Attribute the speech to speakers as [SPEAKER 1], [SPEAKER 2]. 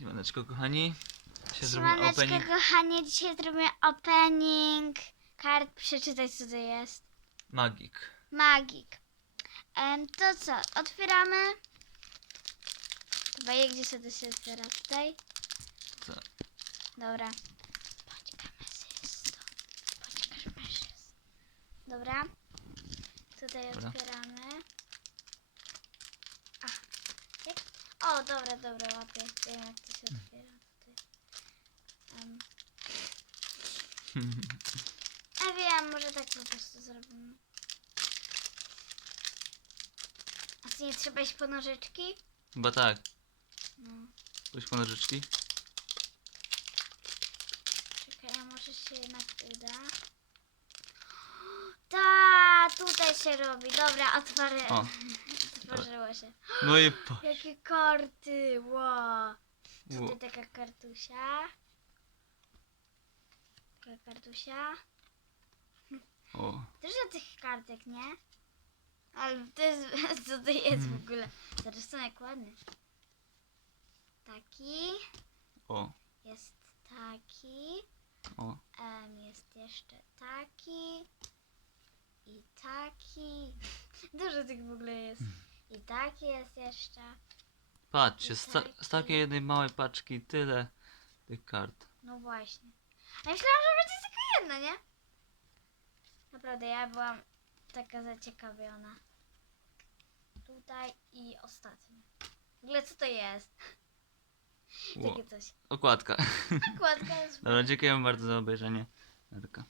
[SPEAKER 1] Siemaneczko kochani. Dzisiaj zrobimy
[SPEAKER 2] Siemaneczko
[SPEAKER 1] opening.
[SPEAKER 2] kochanie, dzisiaj zrobimy opening kart. Przeczytaj co to jest.
[SPEAKER 1] Magik.
[SPEAKER 2] Magik. Em, to co, otwieramy. Chyba gdzie sobie się otwiera? Tutaj?
[SPEAKER 1] Co?
[SPEAKER 2] Dobra. Poczekaj, mężczyzno. Poczekaj, mężczyzno. Dobra. Tutaj
[SPEAKER 1] Dobra.
[SPEAKER 2] otwieramy. A. Jak? O, dobra, dobra, łapię. Wiem jak to się otwiera. Tutaj. Em. A wiem, może tak po prostu zrobimy. A co nie trzeba iść po nożyczki?
[SPEAKER 1] Chyba tak.
[SPEAKER 2] No.
[SPEAKER 1] Pójdź po nożyczki.
[SPEAKER 2] Czekaj, a może się jednak uda. Ta, tutaj się robi. Dobra, otwory...
[SPEAKER 1] O.
[SPEAKER 2] otworzyło się.
[SPEAKER 1] No i po.
[SPEAKER 2] Jakie karty, wow. Tutaj taka kartusia. Kartusia.
[SPEAKER 1] O.
[SPEAKER 2] Dużo tych kartek, nie? Ale to jest, co to jest w ogóle? Zarysunek ładny. Taki.
[SPEAKER 1] O.
[SPEAKER 2] Jest taki.
[SPEAKER 1] O.
[SPEAKER 2] Em, jest jeszcze taki. I taki. Dużo tych w ogóle jest. I taki jest jeszcze.
[SPEAKER 1] Patrzcie, z, ta, z takiej jednej małej paczki tyle tych kart.
[SPEAKER 2] No właśnie. A myślałam, że będzie tylko jedna, nie? Naprawdę, ja byłam taka zaciekawiona. Tutaj i ostatni. W ogóle co to jest? Takie coś.
[SPEAKER 1] Okładka.
[SPEAKER 2] Nakładka jest
[SPEAKER 1] Dobra, dziękuję bardzo za obejrzenie. Narka.